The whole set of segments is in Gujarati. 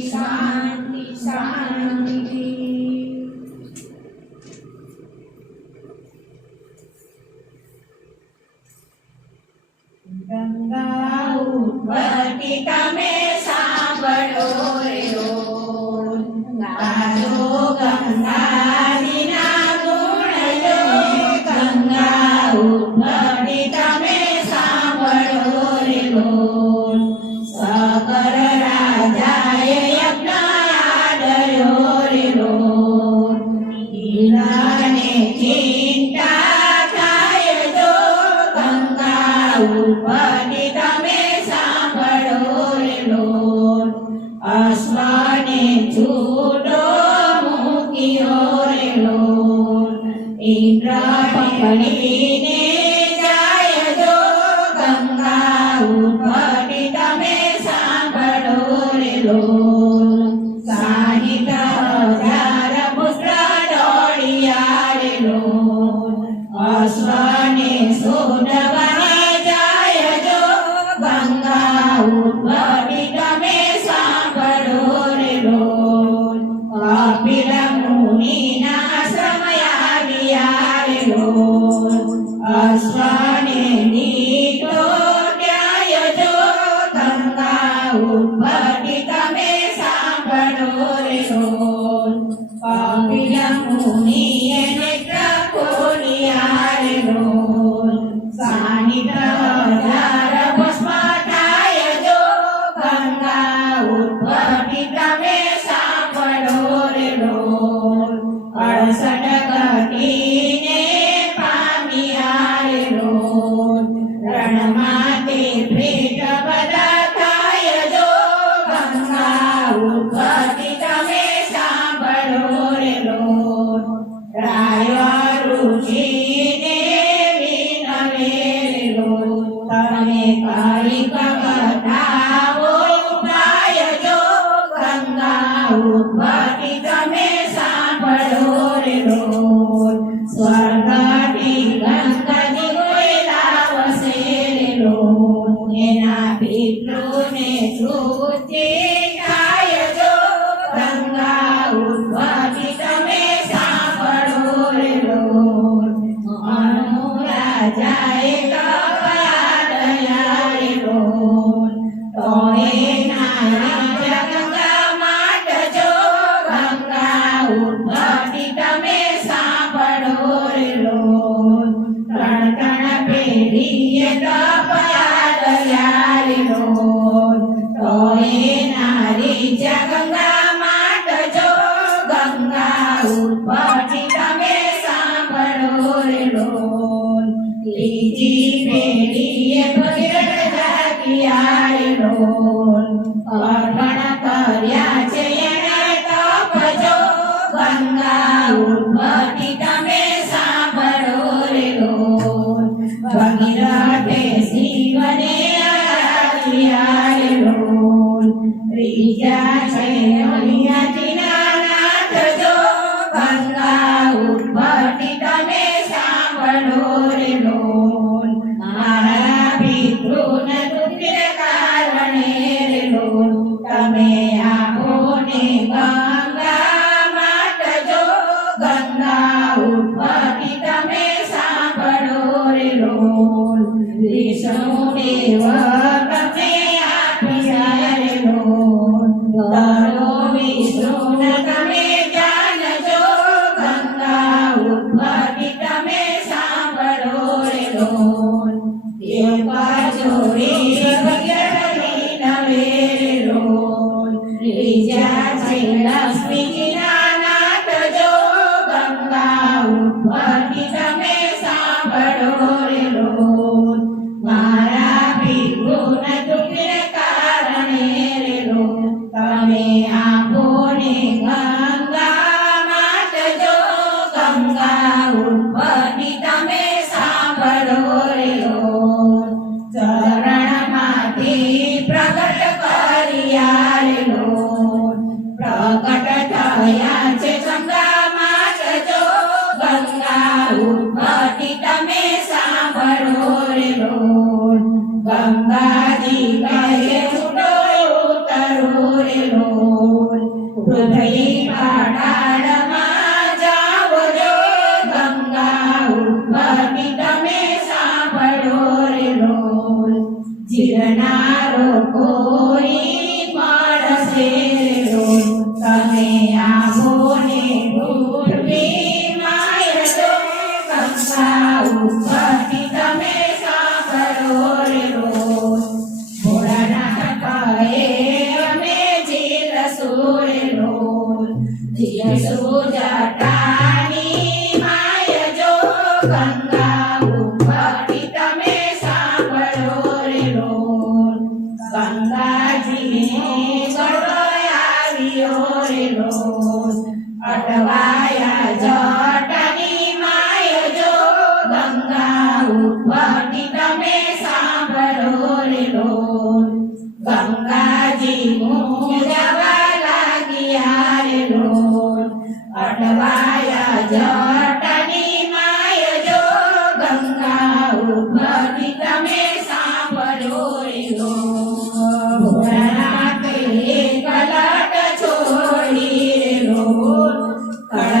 शांति शांति गंगा उत्पतिका में सांबड़ो रे ओ गंगा પકડીને જાય ગંગા ઉપડી તમે સાંભળો લો સાહિત હજાર પુત્ર દોડિયા રે લો અશ્વને My. ीजी मेलिय भगिरथ કરો વિષ્ણુ તમે જાણજો ગંગા ઉદ્ભવી તમે સાંભળો રે લોલ દેવા જોરે ભગવતી નવે લોલ રીજા લક્ષ્મી ના જાઉં બની તમે સાંભળો રેલો ચરણમાંથી પ્રગટ કર્યા રેલો પ્રગટ થયા છે ગંગામાં જજો ગંગા ઉભટી તમે સાંભળો રેલો ગંગાજી કહે ઉડો ઉતરો રેલો હૃદય કરનારો ગંગાજીને છોડો અટવાયા જટની માયો જો ગંગા તમે સાંભળો રે રોજ. જવા લાગ્યા અટવાયા જટ তারা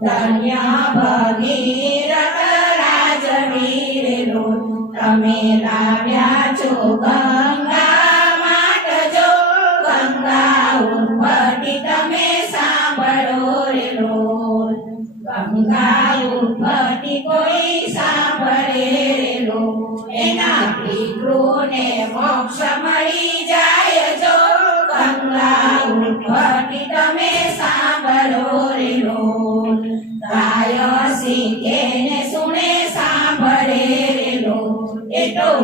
ધન્યા ભગીરથ રાજવીરનું તમે લાવ્યા છો ગંગ